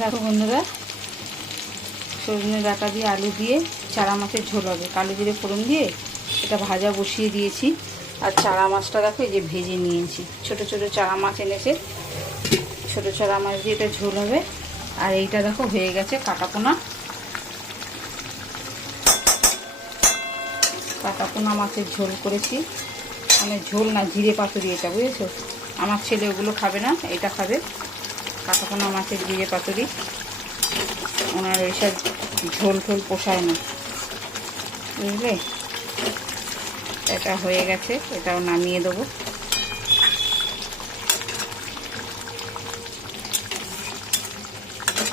দেখো বন্ধুরা, সজনে ডাঁটা দিয়ে আলু দিয়ে চারা মাছের ঝোল হবে। কালো জিরে ফোড়ন দিয়ে এটা ভাজা বসিয়ে দিয়েছি। আর চারা মাছটা দেখো এই যে ভেজে নিয়েছি। ছোট ছোট চারা মাছ এনেছে, ছোট চারা মাছ দিয়ে এটা ঝোল হবে। আর এইটা দেখো হয়ে গেছে কাটাপোনা। কাটাপোনা মাছের ঝোল করেছি, মানে ঝোল না, জিরে পাতুরি এটা, বুঝেছো? আমার ছেলে ওগুলো খাবে না, এটা খাবে। কাটাপোনা মাছের জিরে পাতুরি, ওনার ওইসব ঝোল ঝোল পোষায় না, বুঝলে? এটা হয়ে গেছে, এটাও নামিয়ে দেবো।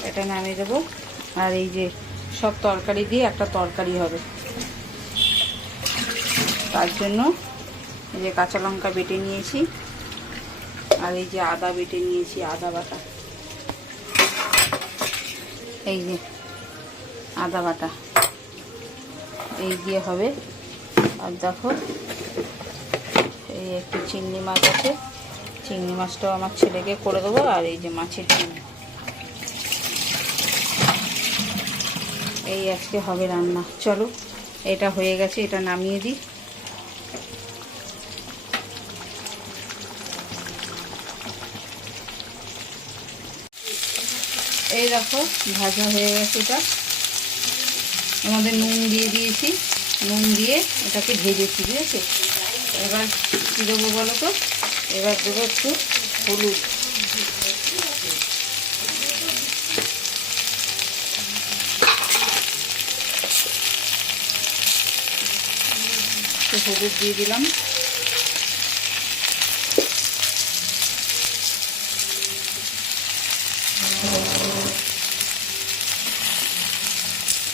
এটা নামিয়ে দেবো। আর এই যে সব তরকারি দিয়ে একটা তরকারি হবে, তার জন্য এই যে কাঁচা লঙ্কা বেটে নিয়েছি, আর এই যে আদা বেটে নিয়েছি, আদা বাটা, এই যে আদা বাটা, এই দিয়ে হবে। আর দেখো এই একটু চিংড়ি মাছ আছে, চিংড়ি মাছটাও আমার ছেলেকে করে দেবো। আর এই যে মাছের ঝোল, এই আজকে হবে রান্না। চলো, এটা হয়ে গেছে, এটা নামিয়ে দিই। এই দেখো ভাজা হয়ে গেছে, এটা আমাদের নুন দিয়ে দিয়েছি, নুন দিয়ে এটাকে ভেজেছি, বুঝেছো? এবার কী দেবো বলো তো? এবার দেবো একটু হলুদ, একটু হলুদ দিয়ে দিলাম।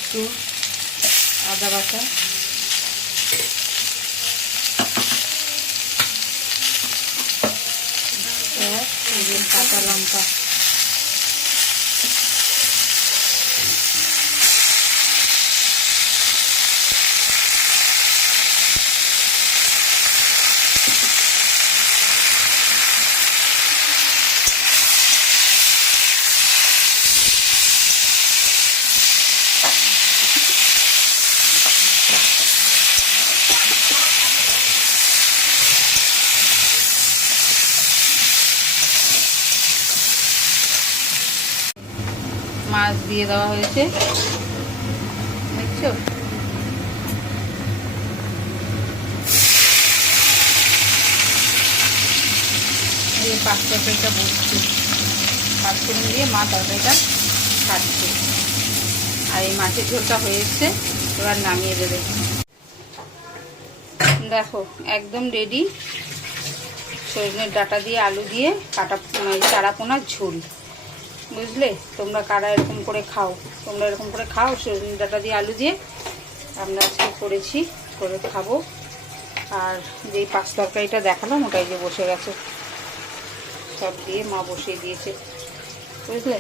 একটু আদা বাটা, কাঁচা লঙ্কা, মাছ দিয়ে দেওয়া হয়েছে, দেখছো? এই পাঁচ তরকারিটা বসছে, পাঁচফোড়ন দিয়ে মা তরকারিটা খাচ্ছে। আর এই মাছের ঝোলটা হয়ে এসছে, এবার নামিয়ে দেবে। দেখো একদম রেডি, সজনের ডাঁটা দিয়ে আলু দিয়ে চারাপোনার ঝোল, বুঝলে? তোমরা কারা এরকম করে খাও? তোমরা এরকম করে খাও সজনের ডাঁটা দিয়ে আলু দিয়ে? আমরা আজকে করেছি, করে খাবো। আর যেই পাঁচ তরকারিটা দেখালাম ওটাই যে বসে গেছে, সব দিয়ে মা বসিয়ে দিয়েছে, বুঝলে?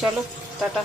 চলো টাটা।